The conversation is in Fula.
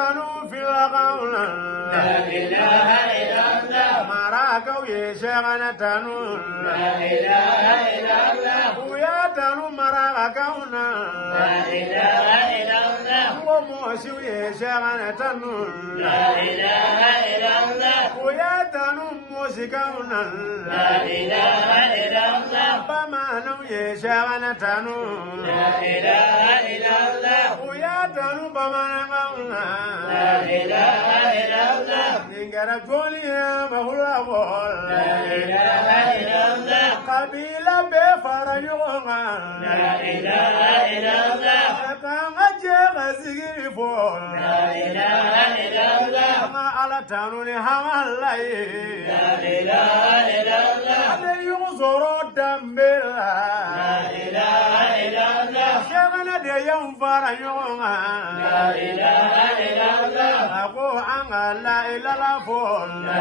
tanu filaqawla La ilaha illallah. marakaw ye shaykhana tanu La ilaha illallah. uya tanu marakawna La ilaha illallah. wo moshu ye shaykhana tanu La ilaha illallah. uya tanu moshikawna La ilaha illallah. bamanu ye shaykhana tanu La ilaha illallah. uya tanu bamanakawna La ilaha illallah. ningara goliya mahula bol La ilaha illallah. kabila be fara ɲɔgɔn kan La ilaha illallah. ka kan ka jɛ ka sigi fɔ La ilaha illallah. an ka ala tanu ni hamala ye La ilaha illallah. an bɛ ɲɔgɔn sɔrɔ danbe la La ilaha illallah. sɛbɛnɛ de y'anw fara ɲɔgɔn kan La ilaha illallah. a ko an ka la ilala fɔ La